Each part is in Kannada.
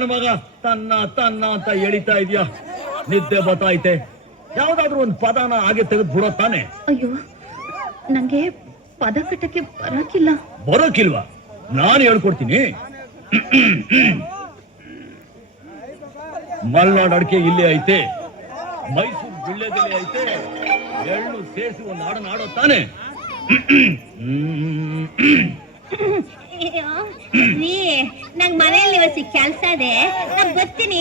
ನನ್ನ ಮಗ ತನ್ನ ತನ್ನ ಅಂತ ಎಳಿತಾ ಇದೆಯಾ? ನಿದ್ದೆ ಬತ್ತೈತೆ. ಯಾವ್ದಾದ್ರು ಒಂದು ಪದನ ಹಾಗೆ ತೆಗೆದು ಬಿಡೋ ತಾನೆ. ಅಯ್ಯೋ, ನಂಗೆ ಪದ ಕಟ್ಟಕ್ಕೆ ಬರೋಕಿಲ್ವಾ? ನಾನು ಹೇಳ್ಕೊಡ್ತೀನಿ. ಮಲ್ನಾಡ್ ಅಡಿಕೆ ಇಲ್ಲೇ ಐತೆ, ಮೈಸೂರು ಜಿಲ್ಲೆದಲ್ಲಿ ಐತೆ, ಎಳ್ಳು ಸೇರಿಸಿ ಒಂದು ಹಾಡನ್ನ ಆಡೋ ತಾನೆ. ನಂಗ್ ಮನೆಯಲ್ಲಿ ಇವತ್ತು ಕೆಲ್ಸ ಇದೆ, ನಾನ್ ಬರ್ತೀನಿ.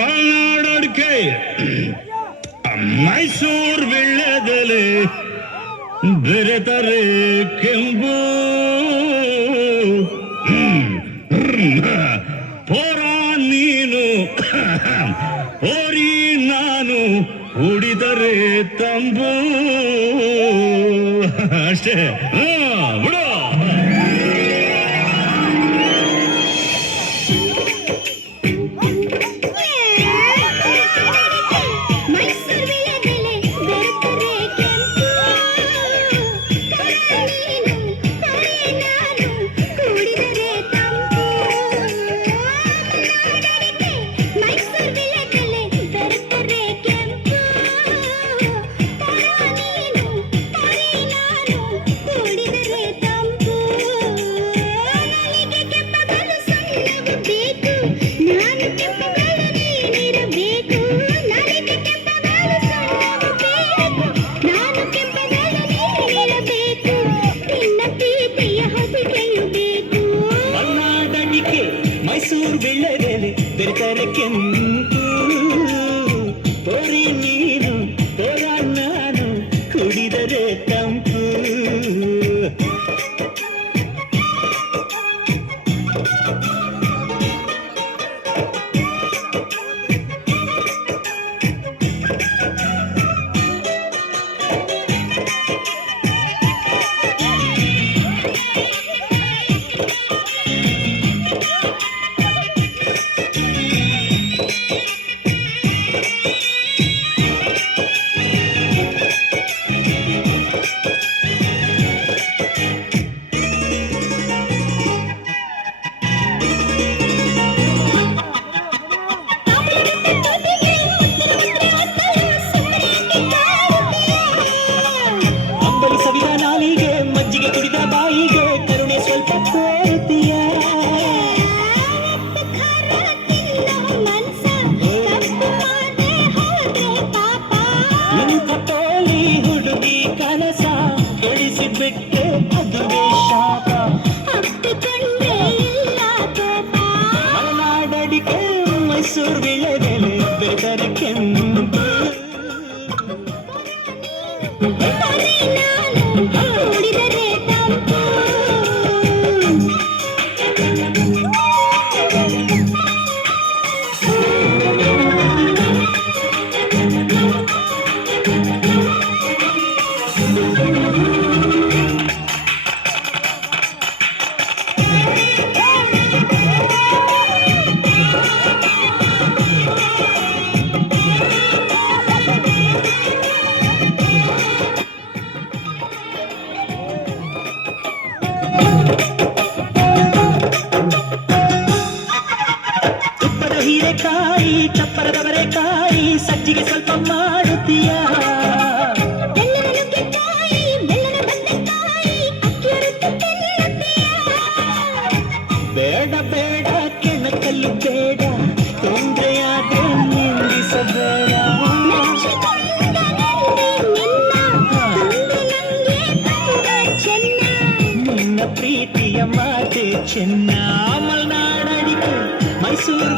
ಮಲ್ನಾಡ್ ಅಡಿಕೆ, ಮೈಸೂರು ಜಿಲ್ಲೆದಲ್ಲಿ ಬೆರೆತರೆ ಕೆಂಪು, ಪೋರ ನೀನು ಹೋರಿ ನಾನು ಹುಡಿದರೆ ತಂಬು. ಅಷ್ಟೇ ಬಿಡು. ಹೀರೆಕಾಯಿ ಚಪ್ಪರದವರೆಕಾಯಿ ಸಜ್ಜಿಗೆ ಸ್ವಲ್ಪ ಮಾಡುತ್ತೀಯ ಬೇಡ ಬೇಡ ಕೆಣಕಲ್ಲು ಬೇಡ ತೊಂದರೆಯಾದ್ರೆ ನಿಂದಿಸಬೇಡ ನಿನ್ನ ಪ್ರೀತಿಯ ಮಾತೆ ಚೆನ್ನ ಮಲ್ನಾಡ್ ಅಡಿಕೆ ಮೈಸೂರು